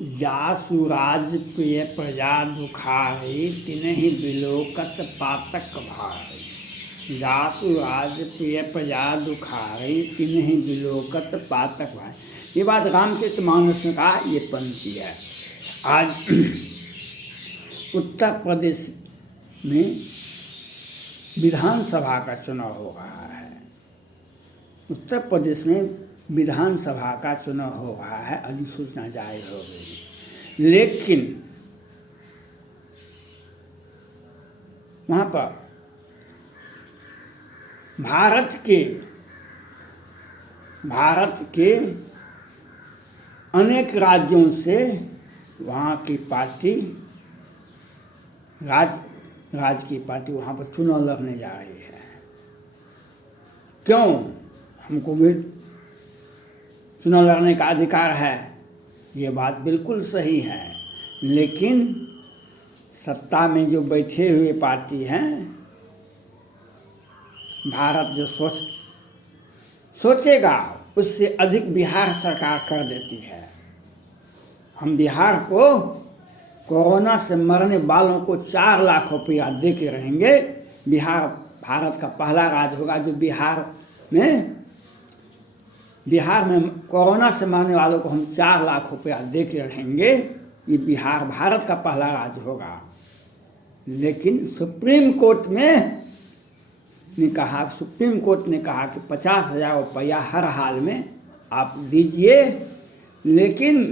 जासु राज प्रिय प्रजा दुखारी तिन्हि बिलोकत पातक भारी। जासु राज प्रिय प्रजा दुखारी तिन्हि बिलोकत पातक भारी। ये बात रामचरितमानस में कहा, ये पंक्ति है। आज उत्तर प्रदेश में विधानसभा का चुनाव हो रहा है। उत्तर प्रदेश में विधानसभा का चुनाव हो रहा है, अधिसूचना जारी हो गई, लेकिन वहाँ पर भारत के अनेक राज्यों से वहाँ की पार्टी राज की पार्टी वहाँ पर चुनाव लड़ने जा रही है। क्यों? हमको भी चुनाव लड़ने का अधिकार है, ये बात बिल्कुल सही है, लेकिन सत्ता में जो बैठे हुए पार्टी हैं, भारत जो सोचेगा उससे अधिक बिहार सरकार कर देती है। हम बिहार को कोरोना से मरने वालों को 4 लाख रुपया दे के रहेंगे। बिहार भारत का पहला राज्य होगा जो बिहार में कोरोना से मरने वालों को हम 4 लाख रुपया दे के रहेंगे। ये बिहार भारत का पहला राज्य होगा। लेकिन सुप्रीम कोर्ट ने कहा कि 50,000 रुपया हर हाल में आप दीजिए, लेकिन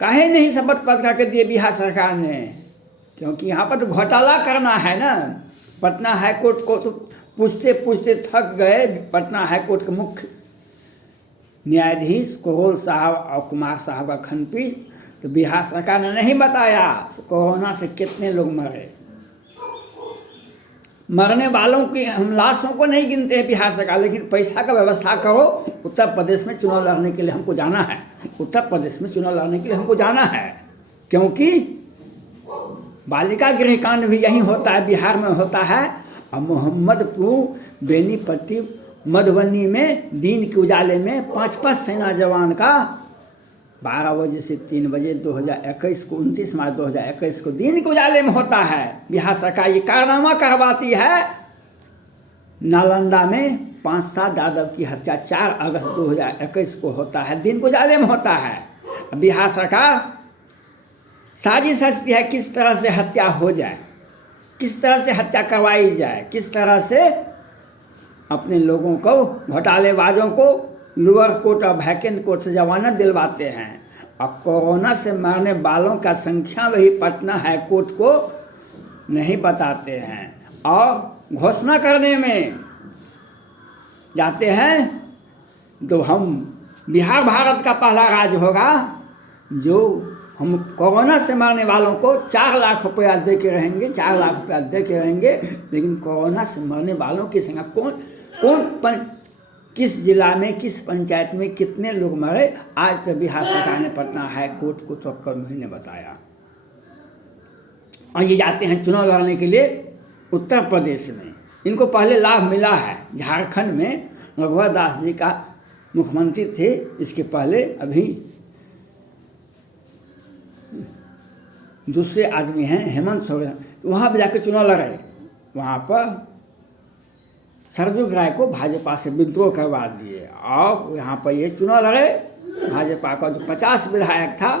काहे नहीं शपथ पत्र करके दिए बिहार सरकार ने? क्योंकि यहाँ पर तो घोटाला करना है ना। पटना हाईकोर्ट को तो पूछते पूछते थक गए। पटना हाईकोर्ट के मुख्य न्यायाधीश करोल साहब और कुमार साहब का खंडपीठ, तो बिहार सरकार ने नहीं बताया कोरोना से कितने लोग मरे। मरने वालों की हम लाशों को नहीं गिनते हैं बिहार सरकार, लेकिन पैसा का व्यवस्था करो। उत्तर प्रदेश में चुनाव लड़ने के लिए हमको जाना है। उत्तर प्रदेश में चुनाव लड़ने के लिए हमको जाना है, क्योंकि बालिका गृह कांड भी यहीं होता है, बिहार में होता है। और मोहम्मदपुर, बेनीपट्टी, मधुबनी में दिन के उजाले में 5-5 सेना जवान का 12 बजे से 3 बजे 2021 को 29 मार्च 2021 को दिन के उजाले में होता है। बिहार सरकार ये कारनामा करवाती है। नालंदा में 5-7 यादव की हत्या 4 अगस्त 2021 को होता है, दिन के उजाले में होता है। बिहार सरकार साजिश रचती है किस तरह से हत्या हो जाए, किस तरह से हत्या करवाई जाए, किस तरह से अपने लोगों को, घोटालेबाजों को लोअर कोर्ट और वैकेंट कोर्ट से जमानत दिलवाते हैं। और कोरोना से मरने वालों का संख्या वही पटना हाई कोर्ट को नहीं बताते हैं, और घोषणा करने में जाते हैं तो हम बिहार भारत का पहला राज्य होगा जो हम कोरोना से मरने वालों को 4 लाख रुपया दे के रहेंगे, 4 लाख रुपया दे के रहेंगे। लेकिन कोरोना से मरने वालों की संख्या किस जिला में, किस पंचायत में कितने लोग मरे, आज तक बिहार सरकार ने पटना हाई कोर्ट को तो कभी नहीं बताया। और ये जाते हैं चुनाव लड़ने के लिए उत्तर प्रदेश में। इनको पहले लाभ मिला है। झारखंड में रघुवर दास जी का मुख्यमंत्री थे, इसके पहले अभी दूसरे आदमी हैं हेमंत सोरेन, तो वहाँ पर जाकर चुनाव लड़े। वहाँ पर सरजू राय को भाजपा से विद्रोह करवा दिए और यहाँ पर ये चुनाव लड़े। भाजपा का जो 50 विधायक था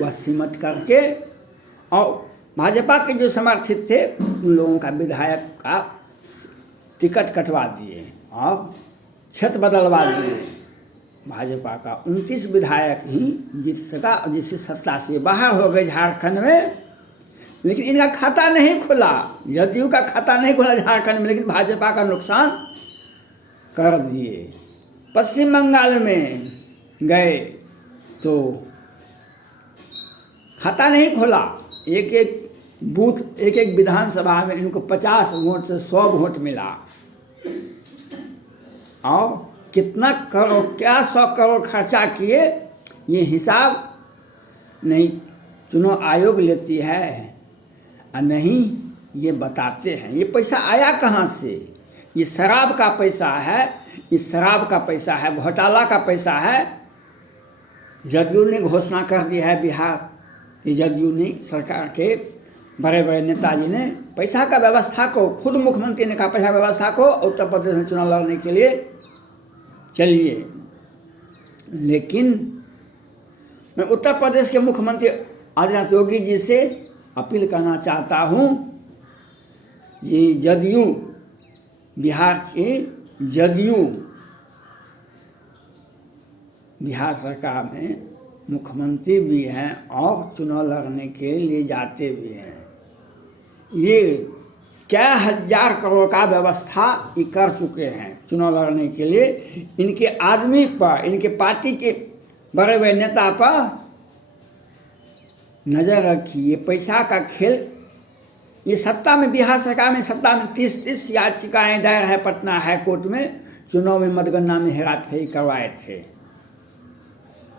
वह सिमट करके, और भाजपा के जो समर्थित थे उन लोगों का विधायक का टिकट कटवा दिए और क्षेत्र बदलवा दिए। भाजपा का 29 विधायक ही जीत सका, और जिससे सत्ता से बाहर हो गए झारखंड में। लेकिन इनका खाता नहीं खुला, जदयू का खाता नहीं खुला झारखंड में, लेकिन भाजपा का नुकसान कर दिए। पश्चिम बंगाल में गए तो खाता नहीं खोला। एक एक बूथ, एक एक विधानसभा में इनको 50 वोट से 100 वोट मिला। और कितना करोड़, क्या 100 करोड़ खर्चा किए, ये हिसाब नहीं चुनाव आयोग लेती है, और नहीं ये बताते हैं ये पैसा आया कहाँ से। ये शराब का पैसा है, इस शराब का पैसा है, घोटाला का पैसा है। जदयू ने घोषणा कर दी है बिहार की, जदयू ने सरकार के बड़े बड़े नेताजी ने पैसा का व्यवस्था को, खुद मुख्यमंत्री ने कहा पैसा व्यवस्था को उत्तर प्रदेश में चुनाव लड़ने के लिए चलिए। लेकिन मैं उत्तर प्रदेश के मुख्यमंत्री आदित्यनाथ योगी जी से अपील करना चाहता हूँ, ये जदयू, बिहार के जदयू बिहार सरकार में मुख्यमंत्री भी हैं और चुनाव लड़ने के लिए जाते भी हैं, ये क्या 1000 करोड़ का व्यवस्था ये कर चुके हैं चुनाव लड़ने के लिए। इनके आदमी पर, इनके पार्टी के बड़े बड़े नेता पर नज़र रखिए। पैसा का खेल, ये सत्ता में, बिहार सरकार में सत्ता में 30 याचिकाएँ दायर है पटना हाई कोर्ट में, चुनाव में मतगणना में हेराफेरी करवाए थे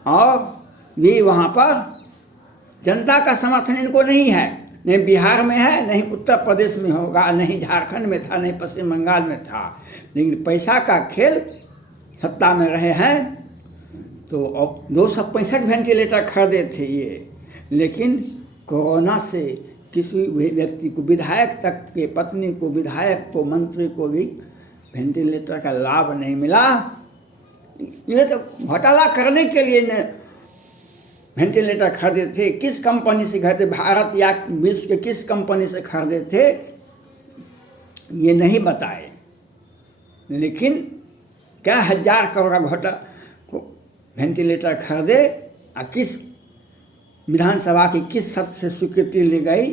और भी वहाँ पर जनता का समर्थन इनको नहीं है, नहीं बिहार में है, नहीं उत्तर प्रदेश में होगा, नहीं झारखंड में था, नहीं पश्चिम बंगाल में था। लेकिन पैसा का खेल सत्ता में रहे हैं तो अब 265 वेंटिलेटर खरीदे थे ये, लेकिन कोरोना से किसी भी व्यक्ति को, विधायक तक के पत्नी को, विधायक को, मंत्री को भी वेंटिलेटर का लाभ नहीं मिला। ये तो घोटाला करने के लिए ने वेंटिलेटर खरीदे थे। किस कंपनी से खरीदे, भारत या विश्व के किस कंपनी से खरीदे थे ये नहीं बताए, लेकिन क्या 1000 करोड़ का घोटा को वेंटिलेटर खरीदे और किस विधानसभा की किस शर्त से स्वीकृति ली गई।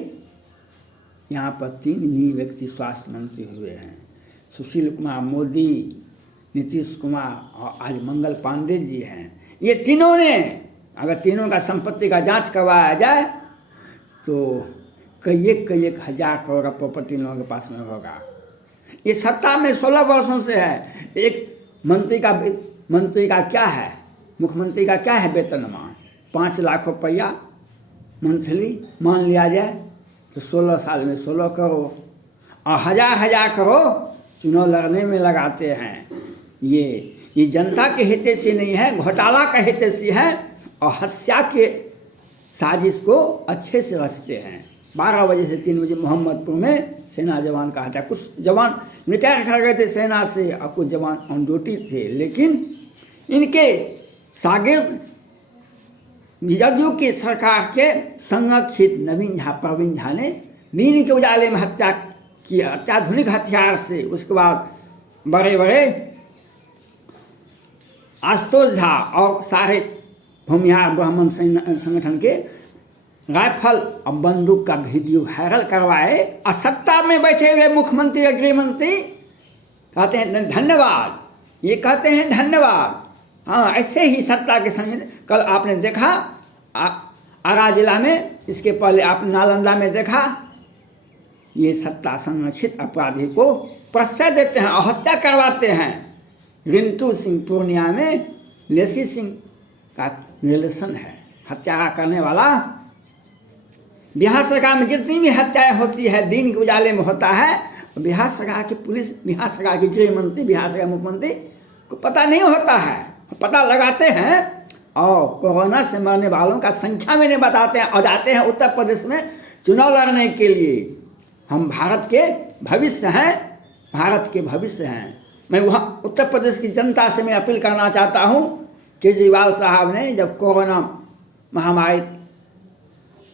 यहाँ पर 3 भी व्यक्ति स्वास्थ्य मंत्री हुए हैं, सुशील कुमार मोदी, नीतीश कुमार और आज मंगल पांडे जी हैं। ये तीनों ने, अगर तीनों का संपत्ति का जांच करवाया जाए तो कई 1000 करोड़ का प्रॉपर्टी इन लोगों के पास में होगा। ये सत्ता में 16 वर्षों से है। एक मंत्री का क्या है, मुख्यमंत्री का क्या है वेतनमान, 5 लाख रुपया मंथली मान लिया जाए तो 16 साल में 16 करोड़ और 1000 करोड़ चुनाव लड़ने में लगाते हैं। ये जनता के हितैषी नहीं है, घोटाला का हितैषी है और हत्या के साजिश को अच्छे से रचते हैं। 12 बजे से 3 बजे मोहम्मदपुर में सेना जवान का हत्या, कुछ जवान रिटायर कर गए थे सेना से और कुछ जवान ऑन ड्यूटी थे, लेकिन इनके शागिर्द जदयू की सरकार के संरक्षित नवीन झा, प्रवीण झा ने दिन के उजाले में हत्या की, अत्याधुनिक हथियार से। उसके बाद बड़े बड़े आशुतोष झा और सारे भूमिहार ब्राह्मण संगठन के राइफल और बंदूक का वीडियो वायरल करवाए और सत्ता में बैठे हुए मुख्यमंत्री और गृह मंत्री कहते हैं धन्यवाद, ये कहते हैं धन्यवाद। हाँ, ऐसे ही सत्ता के संग कल आपने देखा आरा जिला में, इसके पहले आपने नालंदा में देखा, ये सत्ता संरक्षित अपराधी को प्रश्रय देते हैं और हत्या करवाते हैं। रिंटू सिंह पूर्णिया में लेसी सिंह का रिलेशन है, हत्या करने वाला। बिहार सरकार में जितनी भी हत्याएं होती है दिन के उजाले में होता है, बिहार सरकार की पुलिस, बिहार सरकार की गृह मंत्री, बिहार सरकार के मुख्यमंत्री को पता नहीं होता है। पता लगाते हैं और कोरोना से मरने वालों का संख्या में नहीं बताते हैं और जाते हैं उत्तर प्रदेश में चुनाव लड़ने के लिए। हम भारत के भविष्य हैं, भारत के भविष्य हैं। मैं वहाँ उत्तर प्रदेश की जनता से मैं अपील करना चाहता हूँ, केजरीवाल साहब ने जब कोरोना महामारी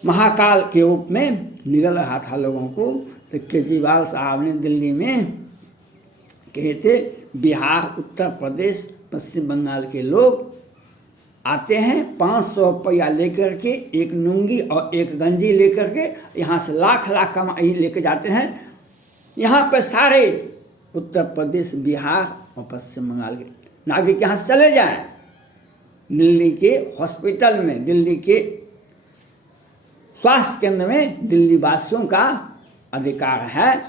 महाकाल के रूप में निगल रहा था लोगों को, तो केजरीवाल साहब ने दिल्ली में कहे थे बिहार, उत्तर प्रदेश, पश्चिम बंगाल के लोग आते हैं 500 रुपया लेकर के, एक लुंगी और एक गंजी लेकर के यहाँ से लाख कमाई लेकर जाते हैं। यहाँ पर सारे उत्तर प्रदेश, बिहार और पश्चिम बंगाल के नागरिक यहाँ से चले जाएं। दिल्ली के हॉस्पिटल में, दिल्ली के स्वास्थ्य केंद्र में दिल्ली वासियों का अधिकार है।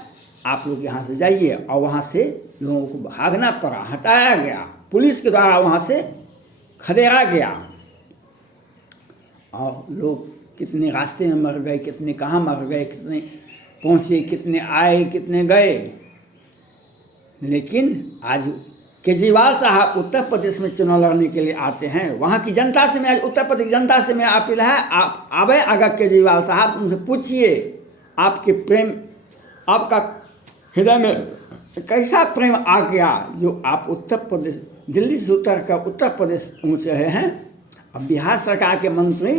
आप लोग यहाँ से जाइए। और वहाँ से लोगों को भागना पड़ा, हटाया गया, पुलिस के द्वारा वहाँ से खदेड़ा गया और लोग कितने रास्ते में मर गए, कितने कहाँ मर गए, कितने पहुँचे, कितने आए, कितने गए। लेकिन आज केजरीवाल साहब उत्तर प्रदेश में चुनाव लड़ने के लिए आते हैं, वहाँ की जनता से मैं, उत्तर प्रदेश की जनता से मैं अपील है, आप आवे अगर केजरीवाल साहब, उनसे पूछिए आपके प्रेम, आपका हृदय में कैसा प्रेम आ गया जो आप उत्तर प्रदेश, दिल्ली से उतर कर उत्तर प्रदेश पहुँच रहे हैं। अब बिहार सरकार के मंत्री,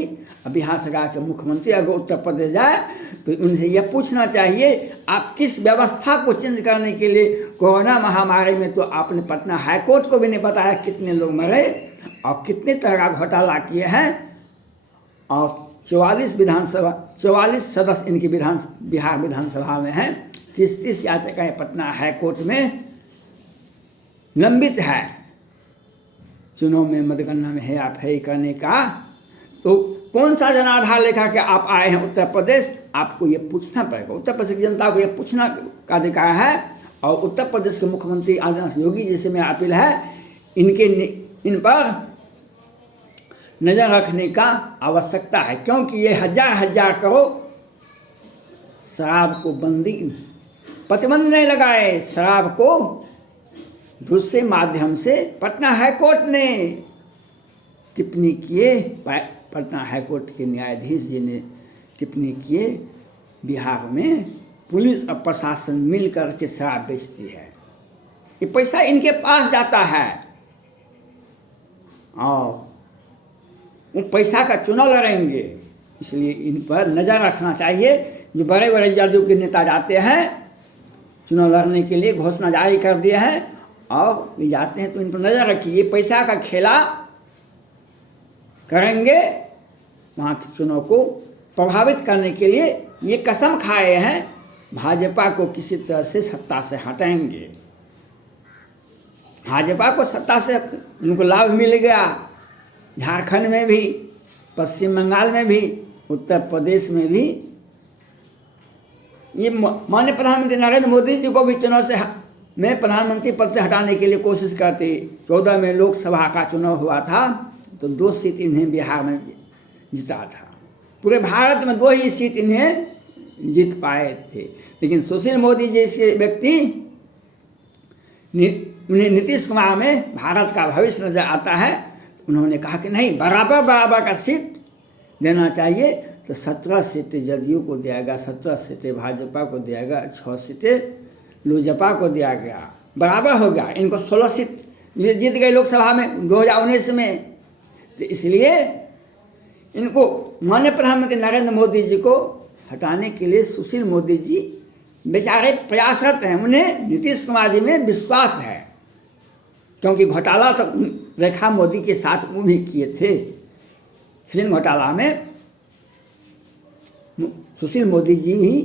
अब बिहार सरकार के मुख्यमंत्री अगर उत्तर प्रदेश जाए तो उनसे यह पूछना चाहिए आप किस व्यवस्था को चेंज करने के लिए, कोरोना महामारी में तो आपने पटना हाईकोर्ट को भी नहीं बताया कितने लोग मरे और कितने तरह का घोटाला किए हैं, और 44 सदस्य इनकी बिहार विधानसभा में हैं, 30 याचिकाएँ पटना हाईकोर्ट में लंबित है चुनाव में मतगणना में हेराफेरी करने का। तो कौन सा जनाधार लेकर के आप आए हैं उत्तर प्रदेश, आपको ये पूछना पड़ेगा। उत्तर प्रदेश की जनता को ये पूछना का अधिकार है, और उत्तर प्रदेश के मुख्यमंत्री आदित्यनाथ योगी जी से मेरा अपील है, इन पर नज़र रखने का आवश्यकता है, क्योंकि ये हजार करोड़ शराब को प्रतिबंध नहीं लगाए, शराब को दूसरे माध्यम से पटना हाईकोर्ट ने टिप्पणी किए, पटना हाईकोर्ट के न्यायाधीश जी ने टिप्पणी किए, बिहार में पुलिस और प्रशासन मिल कर के शराब बेचती है, ये पैसा इनके पास जाता है और वो पैसा का चुनाव लड़ेंगे, इसलिए इन पर नज़र रखना चाहिए। जो बड़े बड़े जजों के नेता जाते हैं चुनाव लड़ने के लिए, घोषणा जारी कर दिया है और ये जाते हैं, तो इन पर नज़र रखिए, ये पैसा का खेला करेंगे, वहाँ के चुनाव को प्रभावित करने के लिए ये कसम खाए हैं, भाजपा को किसी तरह से सत्ता से हटाएंगे। भाजपा को सत्ता से उनको लाभ मिल गया, झारखंड में भी, पश्चिम बंगाल में भी, उत्तर प्रदेश में भी। ये माननीय प्रधानमंत्री नरेंद्र मोदी जी को भी चुनाव से में प्रधानमंत्री पद से हटाने के लिए कोशिश करते। 14 में लोकसभा का चुनाव हुआ था तो 2 सीट इन्हें बिहार में जीता था, पूरे भारत में 2 ही सीट इन्हें जीत पाए थे। लेकिन सुशील मोदी जैसे व्यक्ति, उन्हें नीतीश कुमार में भारत का भविष्य नजर आता है, उन्होंने कहा कि नहीं, बराबर का सीट देना चाहिए, तो 17 सीटें जदयू को दिया गया, 17 सीटें भाजपा को दिया गया, 6 सीटें लोजपा को दिया गया, बराबर हो गया। इनको 16 सीट जीत गए लोकसभा में 2019 में। तो इसलिए इनको माननीय प्रधानमंत्री नरेंद्र मोदी जी को हटाने के लिए सुशील मोदी जी बेचारे प्रयासरत हैं, उन्हें नीतीश कुमार जी में विश्वास है, क्योंकि घोटाला तो रेखा मोदी के साथ वो भी किए थे। फिल्म घोटाला में सुशील मोदी जी ही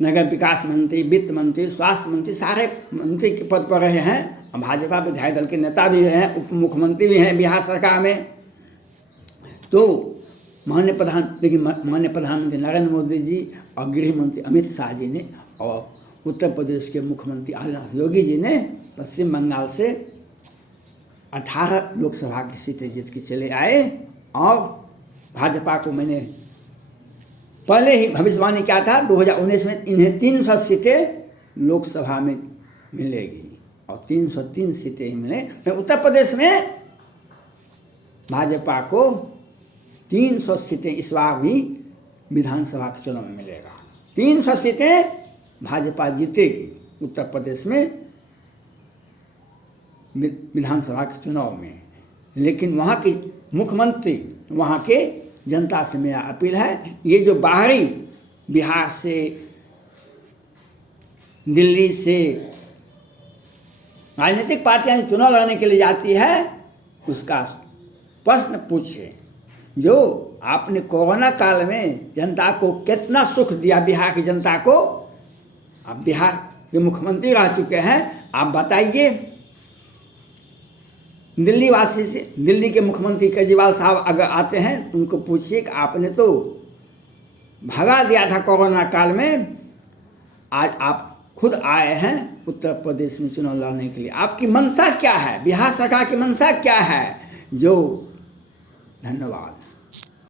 नगर विकास मंत्री, वित्त मंत्री, स्वास्थ्य मंत्री, सारे मंत्री के पद पर रहे हैं, और भाजपा विधायक दल के नेता भी हैं, उप मुख्यमंत्री भी हैं बिहार सरकार में। तो माननीय प्रधानमंत्री नरेंद्र मोदी जी और गृह मंत्री अमित शाह जी ने और उत्तर प्रदेश के मुख्यमंत्री आदित्यनाथ योगी जी ने पश्चिम बंगाल से 18 लोकसभा की सीटें जीत के चले आए, और भाजपा को मैंने पहले ही भविष्यवाणी किया था 2019 में इन्हें 300 सीटें लोकसभा में मिलेगी और 303 सीटें ही मिले। उत्तर प्रदेश में भाजपा को 300 सीटें इस बार भी विधानसभा के चुनाव में मिलेगा, 300 सीटें भाजपा जीतेगी उत्तर प्रदेश में विधानसभा के चुनाव में। लेकिन वहाँ के मुख्यमंत्री, वहाँ के जनता से मेरा अपील है, ये जो बाहरी बिहार से, दिल्ली से राजनीतिक पार्टियां चुनाव लड़ने के लिए जाती है, उसका प्रश्न पूछे, जो आपने कोरोना काल में जनता को कितना सुख दिया, बिहार की जनता को, आप बिहार के मुख्यमंत्री रह चुके हैं, आप बताइए। दिल्ली वासी से, दिल्ली के मुख्यमंत्री केजरीवाल साहब अगर आते हैं तो उनको पूछिए कि आपने तो भगा दिया था कोरोना काल में, आज आप खुद आए हैं उत्तर प्रदेश में चुनाव लड़ने के लिए, आपकी मंशा क्या है, बिहार सरकार की मंशा क्या है? जो धन्यवाद।